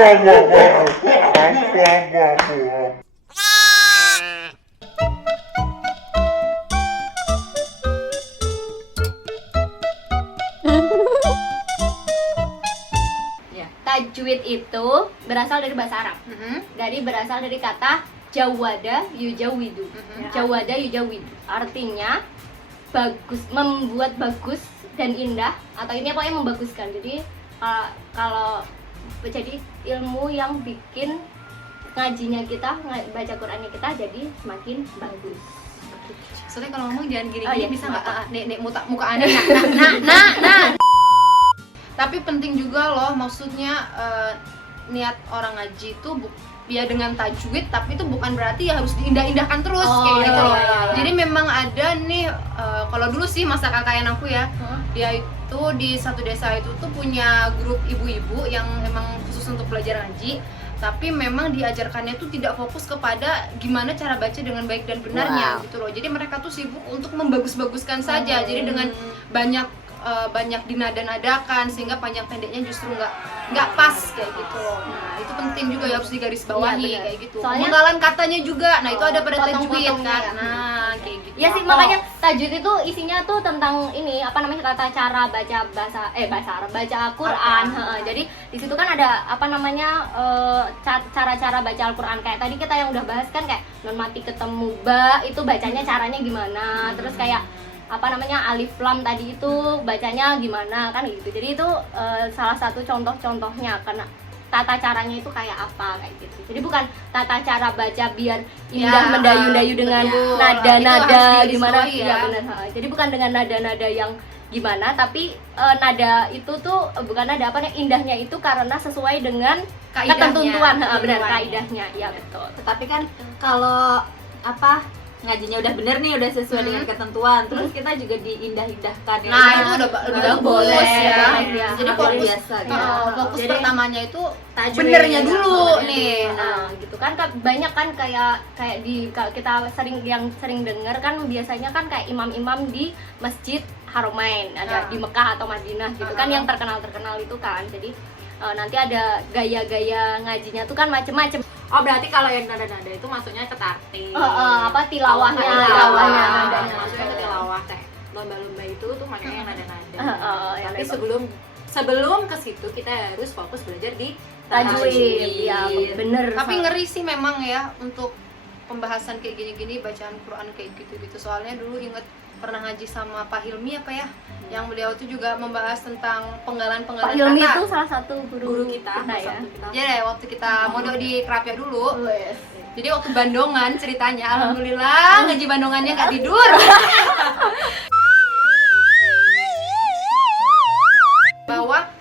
Tajwid itu berasal dari bahasa Arab. Berasal dari kata jawada yujawidu. Jawada yujawidu. Artinya bagus, membuat bagus dan indah, atau ini pokoknya membaguskan. Jadi kalau jadi ilmu yang bikin ngajinya kita, baca Qur'annya kita jadi semakin bagus. Soalnya kalau ngomong jangan gini-gini, bisa nggak? Nek muka aneh. Nah. Tapi penting juga loh, maksudnya niat orang ngaji itu ya dengan tajwid, tapi itu bukan berarti ya harus diindah-indahkan terus kayak gitu loh. Jadi memang ada nih, kalau dulu sih masa kakak aku ya, dia itu di satu desa itu tuh punya grup ibu-ibu yang emang khusus untuk belajar ngaji, tapi memang diajarkannya tuh tidak fokus kepada gimana cara baca dengan baik dan benarnya gitu loh. Jadi mereka tuh sibuk untuk membagus-baguskan saja. Jadi dengan banyak dinada-nadakan sehingga panjang pendeknya justru nggak pas kayak gitu loh. Nah, itu penting juga ya, harus digarisbawahi kayak gitu. Penggalan katanya juga, nah itu ada pada tajwid kan. Nah, kayak gitu. Ya sih, makanya tajwid itu isinya tuh tentang ini apa namanya, tata cara baca bahasa Arab, baca Al-Qur'an. Jadi di situ kan ada apa namanya cara-cara baca Al-Qur'an, kayak tadi kita yang udah bahas kan, kayak nun mati ketemu ba itu bacanya caranya gimana. Terus kayak apa namanya alif lam tadi itu bacanya gimana kan gitu. Jadi itu salah satu contoh-contohnya, karena tata caranya itu kayak apa kayak gitu. Jadi bukan tata cara baca biar indah mendayu-dayu dengan nada-nada gimana ya benar. Jadi bukan dengan nada-nada yang gimana, tapi nada itu tuh bukan nada apa, indahnya itu karena sesuai dengan ketentuan, benar kaidahnya. Ya betul. Tetapi kan kalau ngajinya udah bener nih, udah sesuai dengan ketentuan, terus kita juga diindah-indahkan ya. Nah, itu udah boleh ya. Jadi fokus biasa, fokus pertamanya itu benernya dulu nih. Nah, gitu kan banyak kan kayak kita sering dengar kan, biasanya kan kayak imam-imam di Masjid Haramain, ada di Mekah atau Madinah gitu kan, yang terkenal itu kan. Jadi nanti ada gaya-gaya ngajinya tuh kan macem-macem. Oh, berarti kalau yang nada-nada itu maksudnya ke tartil. Tilawahnya. Maksudnya ke tilawah, kayak lomba-lomba itu tuh makanya yang nada-nada. Tapi sebelum ke situ kita harus fokus belajar di tajwid. Ya, bener. Tapi ngeri sih memang ya untuk pembahasan kayak gini-gini, bacaan Quran kayak gitu-gitu. Soalnya dulu inget pernah ngaji sama Pak Hilmi yang beliau tuh juga membahas tentang penggalan-penggalan kata. Pak Hilmi itu salah satu guru kita ya. Jadi waktu kita mondok di Kerapia dulu. Jadi waktu Bandongan ceritanya, alhamdulillah ngaji Bandongannya nggak tidur. Bahwa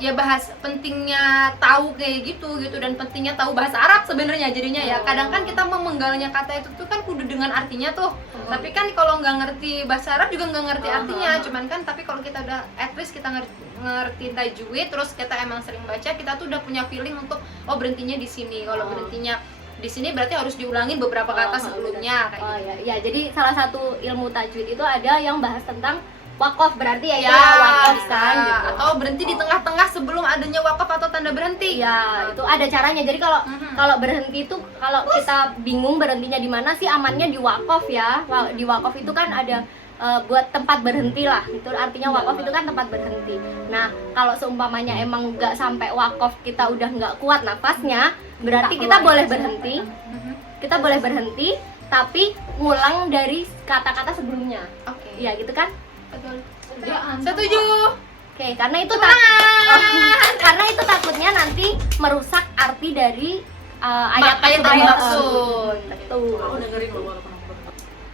ya bahas pentingnya tahu kayak gitu dan pentingnya tahu bahasa Arab sebenarnya jadinya ya. Kadang kan kita memenggalnya kata itu tuh kan kudu dengan artinya tuh. Tapi kan kalau nggak ngerti bahasa Arab juga nggak ngerti artinya. Cuman kan tapi kalau kita udah at least kita ngerti tajwid, terus kita emang sering baca, kita tuh udah punya feeling untuk berhentinya di sini. Kalau berhentinya di sini berarti harus diulangin beberapa kata sebelumnya kayak gitu. Ya, jadi salah satu ilmu tajwid itu ada yang bahas tentang wakaf, berarti ya wakaf kan gitu. Atau berhenti di tengah-tengah sebelum adanya wakaf atau tanda berhenti. Ya, itu ada caranya. Jadi kalau berhenti itu, kalau kita bingung berhentinya di mana sih amannya, di wakaf ya. Di wakaf itu kan ada buat tempat berhenti lah. Itu artinya wakaf itu kan tempat berhenti. Nah, kalau seumpamanya emang nggak sampai wakaf, kita udah nggak kuat nafasnya, berarti kita boleh berhenti. Kita boleh berhenti, tapi ngulang dari kata-kata sebelumnya. Oke. Iya, gitu kan? Betul. Setuju. Oke, karena itu takutnya nanti merusak arti dari ayat yang dimaksud. Betul. Aku dengerin loh.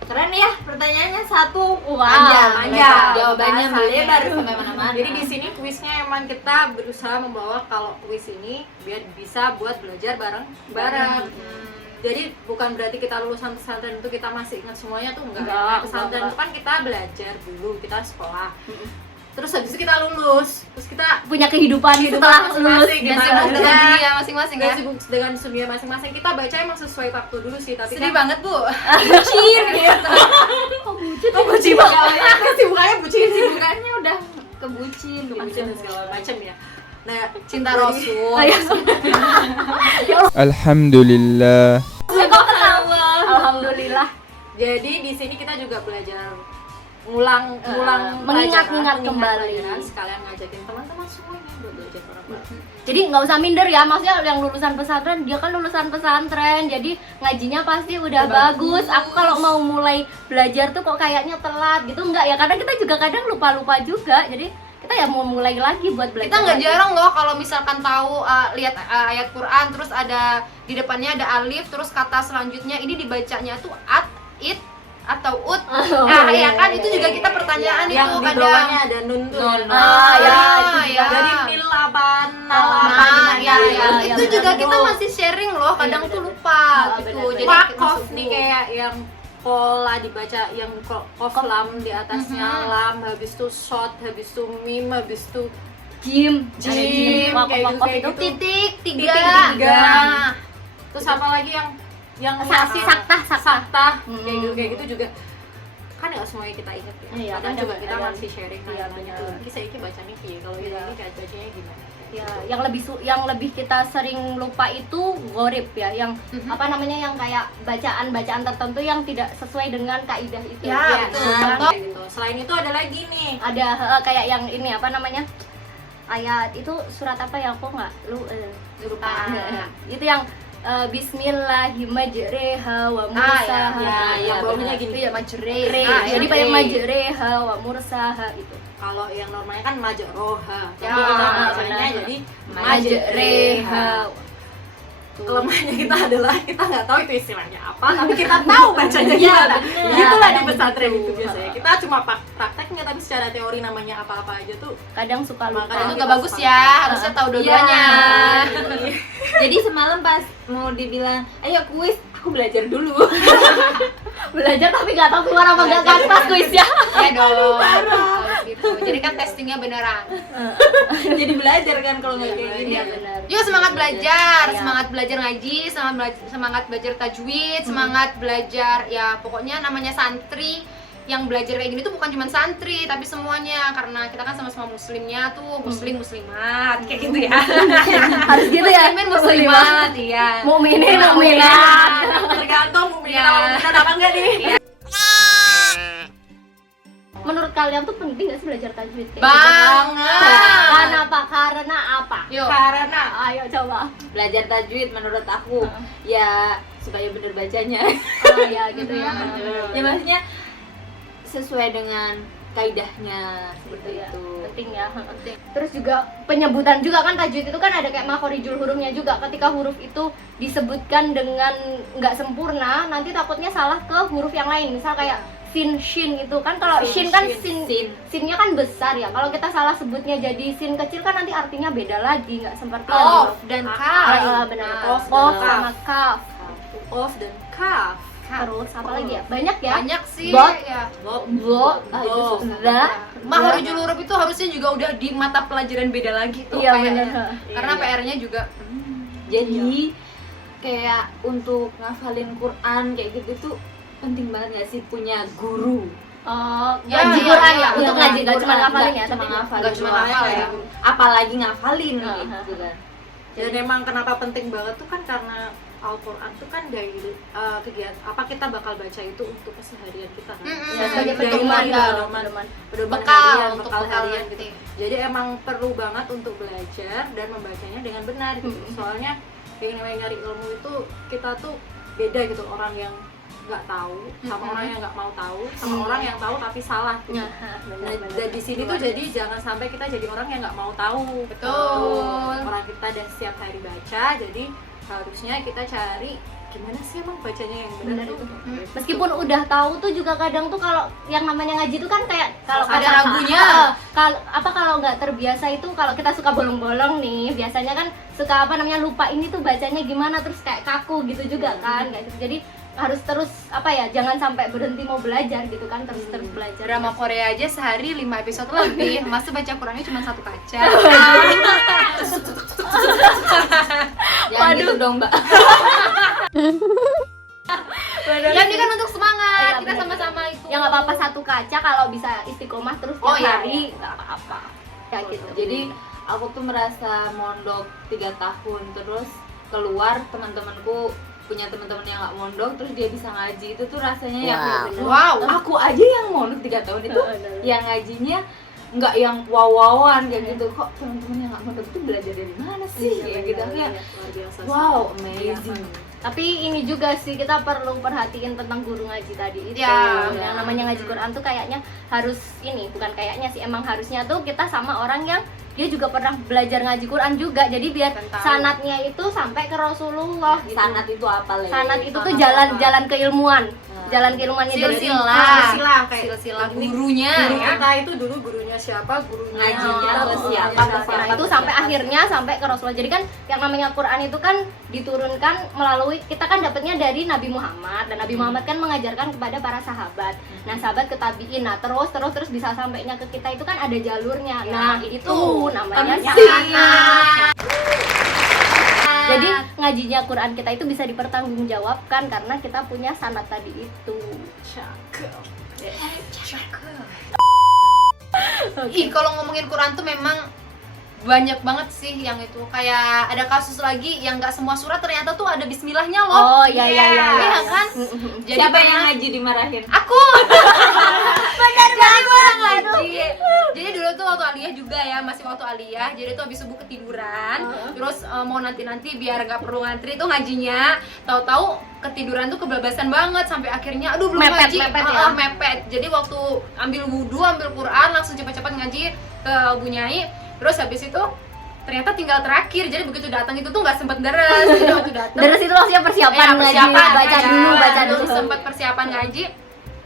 Keren ya, pertanyaannya satu panjang. Jawabannya melebar sampai mana-mana. Jadi di sini kuisnya emang kita berusaha membawa kalau kuis ini biar bisa buat belajar bareng-bareng. Jadi bukan berarti kita lulusan pesantren itu kita masih ingat semuanya tuh enggak. Pesantren itu kan kita belajar dulu, kita sekolah. Terus habis itu kita lulus, terus kita punya kehidupan setelah lulus dan sibuk dengan dunia masing-masing ya. Sibuk dengan dunia masing-masing. Kita baca emang sesuai waktu dulu sih, tapi sedih kan banget, Bu. bucin gitu. Kok bucin banget? Kesibukannya bucin. Kesibukannya udah kebucin dan segala macam ya. Nah, Cinta jadi- Rasul. Alhamdulillah. Alhamdulillah. Jadi di sini kita juga belajar ngulang mengingat-ingat pelajaran, kembali. pelajaran, sekalian ngajakin teman-teman semuanya buat belajar Quran. Jadi nggak usah minder ya, maksudnya yang lulusan pesantren, dia kan lulusan pesantren, jadi ngajinya pasti udah bagus. Aku kalau mau mulai belajar tuh kok kayaknya telat gitu, enggak ya, karena kita juga kadang lupa-lupa juga, jadi kita ya mau mulai lagi buat belajar. Kita nggak lagi. jarang loh kalau misalkan tahu lihat ayat Quran terus ada di depannya ada alif terus kata selanjutnya ini dibacanya tuh at, it atau ut. Nah, ya kan itu juga kita pertanyaan Yang itu di kadang. bawahnya ada nun tuh. Nun. Ya, itu ya. Jadi nil apa, nal apa Nah, gimana ya, ya. itu juga kita masih sharing loh, kadang tuh lupa gitu. benar. Jadi Wakof masuk nih dulu. kayak yang kola dibaca yang kof lam di atasnya lam, habis itu shot, habis itu mim, habis itu Jim, Jim, wakaf kayak itu gitu. titik tiga. Titik, tiga. Nah, terus apa lagi yang masih sakta. kayak gitu juga kan nggak semuanya kita inget ya. Iya, Kadang juga kita kadang- masih sharing iya, nanya benar. tuh. Ini saya bacanya piye, kalau Iya. ini bacanya gimana? Ya, yang lebih kita sering lupa itu gharib ya, yang apa namanya, yang kayak bacaan-bacaan tertentu yang tidak sesuai dengan kaidah itu. Ya, betul. Kan? Contoh. Kayak gitu. Selain itu ada lagi nih. Ada kayak yang ini apa namanya, ayat itu surat apa ya, aku nggak lupa. Itu yang Bismillahirrahmanirrahim wa mursaha. yang bawahnya gini. Iya, majre. Jadi banyak majreha wa mursaha itu. Kalau yang normalnya kan majroha. Ya, Tapi kita bacanya benar. jadi Majreha. Kelemahannya kita adalah kita nggak tahu itu istilahnya apa, tapi kita tahu bacanya gimana. bener. Itulah di Kadang pesantren gitu. itu biasanya. Kita cuma prakteknya, tapi secara teori namanya apa-apa aja tuh. Kadang suka lupa. Makanya Itu kita nggak bagus ya, harusnya tahu dua-duanya. Jadi semalam pas mau dibilang, ayo kuis, aku belajar dulu. Belajar tapi nggak tahu keluar apa nggak kan pas kuisnya. Iya dong. Harus gitu. Jadi kan testingnya beneran. Jadi belajar kan kalau nggak kayak gini. Iya benar. Yuk semangat belajar, Iya. semangat belajar ngaji, semangat belajar tajwid, semangat belajar ya pokoknya namanya santri yang belajar kayak gini tuh bukan cuma santri tapi semuanya, karena kita kan sama-sama muslimnya tuh, muslim muslimat kayak gitu ya. Harus gitu ya. Muslimin muslimat, iya. Mukminin mukminat. Tergantung mau bikin apa enggak nih. Menurut kalian tuh penting nggak sih belajar tajwid? Kayak gitu? Banget. Kenapa? Karena apa? Yuk. Karena Ayo coba. Belajar tajwid menurut aku ya supaya bener bacanya. Oh ya gitu ya. Ya maksudnya sesuai dengan kaidahnya Gitu seperti ya. itu. Penting ya. Terus juga penyebutan juga kan, tajwid itu kan ada kayak makhorijul hurufnya juga. Ketika huruf itu disebutkan dengan nggak sempurna, nanti takutnya salah ke huruf yang lain. Misal kayak sin, shin itu kan, kalau shin kan sin, sinnya kan besar ya. Kalau kita salah sebutnya jadi sin kecil kan nanti artinya beda lagi, nggak seperti yang Qaf dan kaf. benar. Nah, Qaf sama kaf. of dan kaf. Terus apa lagi ya? Banyak ya. Banyak sih Bot. ya. Bo, itu susah. Makhorijul huruf itu harusnya juga udah di mata pelajaran beda lagi tuh Iya kayaknya. benar. Karena PR-nya juga Jadi kayak untuk ngafalin Quran kayak gitu tuh penting banget nggak sih punya guru? Oh, Ya, ngaji ya, Quran ya. ya, untuk ngaji nggak cuma Quran, ngafalin nggak ya, cuma tapi ngafalin nggak cuma doang, ngafal ya. kayak apalagi ngafalin Iya. gitu kan. Dan emang kenapa penting banget tuh kan karena Al-Quran tuh kan dari kegiatan apa kita bakal baca itu untuk keseharian kita kan. Ya, sebagai Dari pedoman ya, pedoman pedoman. bekal harian, untuk bekal bekal harian nanti. gitu. Jadi emang perlu banget untuk belajar dan membacanya dengan benar gitu. Soalnya yang namanya nyari ilmu itu kita tuh beda gitu, orang yang nggak tahu sama orang yang nggak mau tahu sama orang yang tahu tapi salah gitu. Ya, Nah, dan di sini tuh jadi jangan sampai kita jadi orang yang nggak mau tahu. Betul. Orang kita udah setiap hari baca, jadi harusnya kita cari gimana sih emang bacanya yang benar itu. Meskipun udah tahu tuh juga kadang tuh kalau yang namanya ngaji tuh kan kayak kalau Ada kata- ragunya. Kalau apa kalau nggak terbiasa itu, kalau kita suka bolong-bolong nih, biasanya kan suka apa namanya lupa ini tuh bacanya gimana, terus kayak kaku gitu juga kan, kayak gitu. Jadi harus terus apa ya, jangan sampai berhenti mau belajar gitu kan, terus belajar. Drama Korea aja sehari 5 episode lebih, masa baca Qurannya cuma 1 kaca. Jangan gitu dong, Mbak. Ya ini kan untuk semangat, Iya, kita benar. sama-sama itu. Ya nggak apa-apa 1 kaca kalau bisa istiqomah terus Oh, tiap iya, hari nggak apa-apa. Kayak gitu. Jadi aku tuh merasa mondok 3 tahun, terus keluar teman-temanku punya teman-teman yang nggak mondok, terus dia bisa ngaji, itu tuh rasanya yang bener-bener, Wow. aku aja yang mondok 3 tahun itu yang ngajinya nggak yang wow-wowan kayak gitu, kok teman-teman yang nggak mondok itu belajar dari mana sih kayak gitu, kayak luar biasa sih. wow, amazing. Tapi ini juga sih kita perlu perhatiin tentang guru ngaji tadi itu. Ya. Yang namanya ngaji Quran tuh kayaknya harus ini, bukan kayaknya sih, emang harusnya tuh kita sama orang yang dia juga pernah belajar ngaji Quran juga. Jadi biar Dan tahu. sanatnya itu sampai ke Rasulullah gitu. Sanat itu apa lagi? Sanat itu tuh jalan keilmuan. Jalan keilmuannya dari Silsilah kayak silsilah ini gurunya guru ya. kita itu dulu gurunya siapa, gurunya Ngajinya kita ke tuh siapa, gurunya ke siapa. Nah, itu sampai akhirnya sampai ke Rasulullah. Jadi kan yang namanya Quran itu kan diturunkan melalui, kita kan dapatnya dari Nabi Muhammad, dan Nabi Muhammad kan mengajarkan kepada para sahabat. Nah, sahabat ke tabiin. Nah, terus bisa sampainya ke kita itu kan ada jalurnya. Nah, itu namanya sanad. Jadi ngajinya Quran kita itu bisa dipertanggungjawabkan karena kita punya sanad tadi itu. Ih, kalau ngomongin Quran tuh memang banyak banget sih yang itu. Kayak ada kasus lagi yang nggak semua surat ternyata tuh ada bismillahnya loh. Oh iya iya iya. Iya kan? Jadi Siapa yang pernah- ngaji dimarahin? Aku. Benar banget orang ngaji. Jadi dulu tuh waktu aliyah juga ya, masih waktu aliyah. Jadi tuh habis subuh ketiduran, terus mau nanti biar nggak perlu ngantri tuh ngajinya. Tahu-tahu ketiduran tuh kebablasan banget sampai akhirnya aduh belum Mepet, ngaji. mepet ya? Mepet. Jadi waktu ambil wudhu, ambil Quran, langsung cepat-cepat ngaji ke Bu Nyai. Terus habis itu ternyata tinggal terakhir. Jadi begitu datang itu tuh nggak sempet deres. Jadi waktu datang Terus itu maksudnya persiapan Iya, ngaji, baca dulu. Terus sempat persiapan ngaji.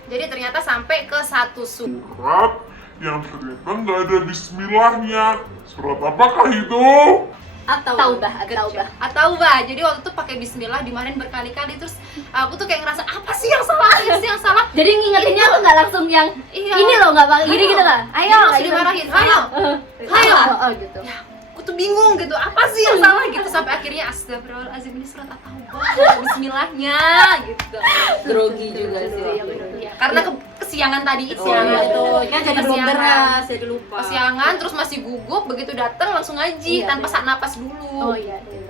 Jadi ternyata sampai ke satu surat yang ternyata nggak ada bismillahnya. Surat apakah itu? Taubah. At-Taubah. Jadi waktu itu pakai bismillah dimarahin berkali-kali, terus aku tuh kayak ngerasa apa sih yang salah? Apa sih yang salah? Jadi ngingetinnya tuh nggak langsung yang Iya. ini loh, nggak pakai gini gitu kan? Ayo, Ayo, langsung gitu. dimarahin. Ayo. Ayo. Oh, gitu. Ya, aku tuh bingung gitu. Apa sih yang salah gitu sampai akhirnya astagfirullahalazim, ini surat At-Taubah. Bismillahnya gitu. Grogi juga sih. Iya, bener. Iya, karena kesiangan tadi itu. Oh, iya. itu kan jadi belum Kesiangan. deras, jadi lupa. Kesiangan terus masih gugup, begitu datang langsung ngaji Iya, tanpa bener. sak napas dulu. Oh iya, bener.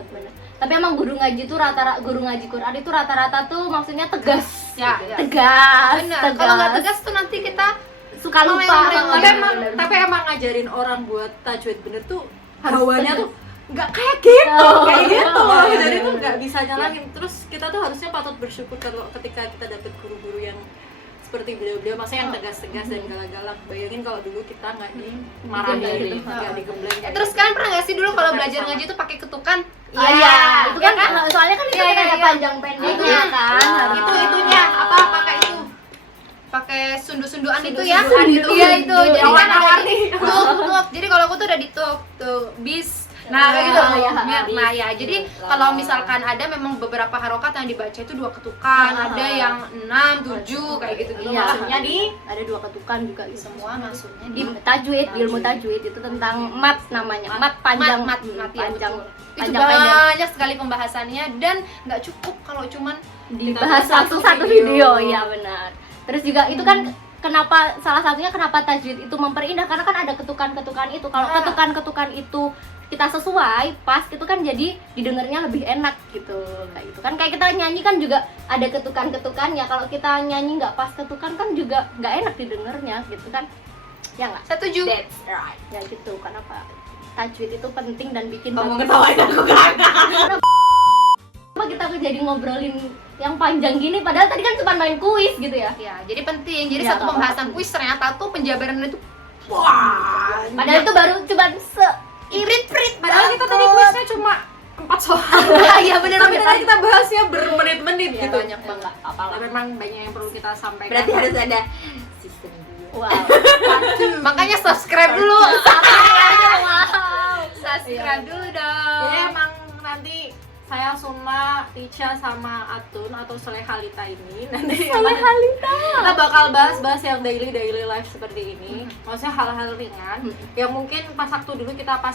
Tapi emang guru ngaji tuh guru ngaji Quran itu rata-rata tuh maksudnya tegas. Ya, ya. Tegas. Benar. Kalau nggak tegas tuh nanti kita suka lupa. meleng-meleng. Tapi emang ngajarin orang buat tajwid bener tuh Harus hawanya tegas. tuh nggak kayak gitu, Oh, kayak gitu. oh, iya, Jadi iya, tuh iya. nggak bisa nyalahin. Terus kita tuh harusnya patut bersyukur kalau ketika kita dapet guru-guru yang seperti beliau-beliau, maksudnya yang tegas-tegas dan galak-galak. Bayangin kalau dulu kita nggak dimarahin Digembleng. gitu, nggak digembleng. Terus kan pernah nggak sih dulu kalau belajar ngaji tuh pakai ketukan? Iya, itu kan, Iya soalnya kan itu Iya, kan iya, ada iya. panjang pendeknya kan. Itu itunya apa pakai itu? Pakai sundu-sunduan itu ya? Sundu-sunduan itu. Iya itu. Jadi kan ada Warna-warni. tuk. Jadi kalau aku tuh udah dituk tuh bis. Nah, kayak gitu. Oh, iya. Nah, ya. Jadi kalau misalkan ada memang beberapa harokat yang dibaca itu 2 ketukan, ada yang 6, 7 kayak gitu-gitu. Iya. Maksudnya di Ada 2 ketukan juga gitu. semua masuknya Di tajwid, di ilmu tajwid itu tentang mat namanya. Mat panjang, mat, ya, panjang. betul. Itu Panjang pendek. banyak sekali pembahasannya dan nggak cukup kalau cuman Dibahas satu satu video, iya benar. Terus juga itu kan kenapa salah satunya kenapa tajwid itu memperindah, karena kan ada ketukan-ketukan itu. Kalau ketukan-ketukan itu kita sesuai pas, itu kan jadi didengarnya lebih enak gitu. Kayak gitu kan, kayak kita nyanyi kan juga ada ketukan-ketukannya. Kalau kita nyanyi nggak pas ketukan kan juga nggak enak didengarnya gitu kan, ya nggak? setuju. That's right. Ya gitu, kenapa tajwid itu penting dan bikin Kamu bagus. ketawain aku kan? Kenapa kita jadi ngobrolin yang panjang gini, padahal tadi kan cuma main kuis gitu ya. Ya, jadi penting. Jadi Ya, satu nggak pembahasan apa-apa. kuis ternyata tuh penjabaran itu wah. Padahal itu baru cuma Irit-irit. Padahal kita tadi kuisnya cuma 4 soal. Iya benar. Tapi tadi kita bahasnya bermenit-menit ya, gitu. banyak banget. Tapi memang banyak yang perlu kita sampaikan. Berarti harus ada sistem dulu. Wow. Makanya subscribe dulu. Wow. Subscribe dulu dong. Jadi emang nanti saya Suma, Ticha sama Atun atau Solehalita ini nanti kita bakal bahas-bahas yang daily life seperti ini. Maksudnya hal-hal ringan yang mungkin pas waktu dulu kita pas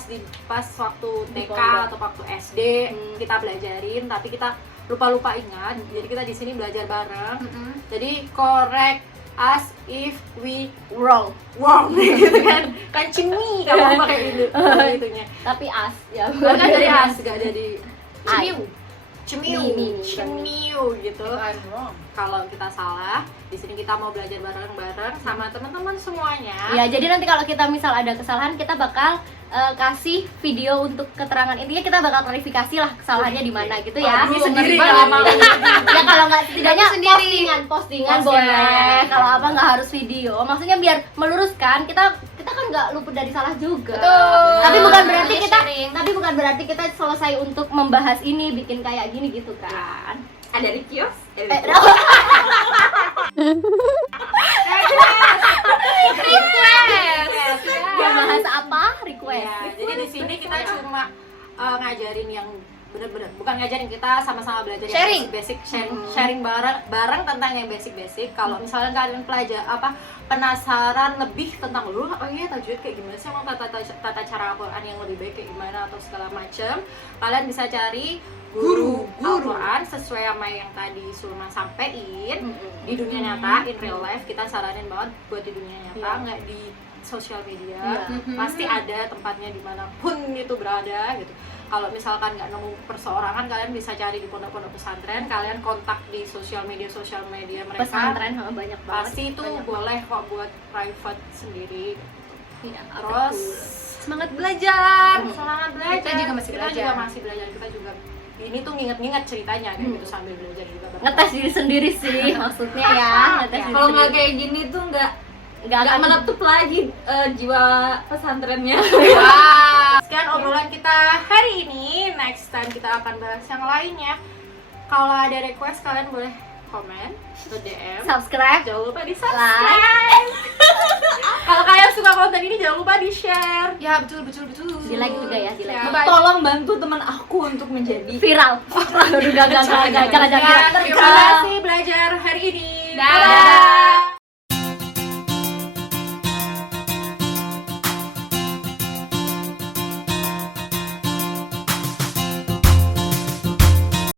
waktu Di TK pondok. atau waktu SD kita belajarin, tapi kita lupa ingat. Jadi kita di sini belajar bareng. Jadi korek as if we Wrong. wrong gitu kan cemi kalau pakai itu itunya. Tapi as ya. Bukan dari as, gak dari Ai. cemiu gitu. I'm wrong. Kalau kita salah, di sini kita mau belajar bareng-bareng sama teman-teman semuanya. Ya, jadi nanti kalau kita misal ada kesalahan, kita bakal kasih video untuk keterangan, intinya kita bakal klarifikasi lah kesalahannya di mana gitu ya. Ini sendiri ngeri kalau banget. mau. Ya kalau nggak setidaknya sendiri. postingan Post, boleh. ya. Kalau apa nggak harus video. Maksudnya biar meluruskan, kita kan nggak luput dari salah juga. Betul. Tapi bukan berarti Ya, kita sharing. kita selesai untuk membahas ini, bikin kayak gini gitu kan. Ada di kios. Request. Mau bahas apa? Request. Ya, jadi di sini kita cuma ngajarin yang benar-benar, bukan ngajarin, kita sama-sama belajar Sharing. yang basic, sharing bareng tentang yang basic. Kalau misalnya kalian penasaran lebih tentang oh iya tajwid kayak gimana sih, emang tata cara Al-Quran yang lebih baik kayak gimana atau segala macam, kalian bisa cari guru Al-Quran sesuai sama yang tadi Sulma sampein di dunia nyata, in real life. Kita saranin banget buat di dunia nyata, nggak di sosial media. Pasti ada tempatnya dimanapun itu berada gitu. Kalau misalkan nggak nemu perseorangan, kalian bisa cari di pondok-pondok pesantren, kalian kontak di sosial media mereka. Pesantren banyak banget. Pasti itu boleh kok buat private sendiri. Iya, Terus Semangat belajar. semangat belajar. Kita juga masih belajar. Kita juga ini tuh nginget-nginget ceritanya kayak gitu sambil belajar juga. Ngetes diri sendiri sih maksudnya ya. Ngetes diri Kalau nggak sendiri. kayak gini tuh nggak nggak meletup lagi jiwa pesantrennya. Wah. Sekian obrolan kita hari ini. Next time kita akan bahas yang lainnya. Kalau ada request kalian boleh komen atau DM. subscribe. Jangan lupa di subscribe. Kalau kalian suka konten ini jangan lupa di share. Ya betul. Di like juga ya, di like. Ya. Bye-bye. Tolong bantu teman aku untuk menjadi Viral. Jangan. Ya, terima kasih belajar hari ini. Dadah.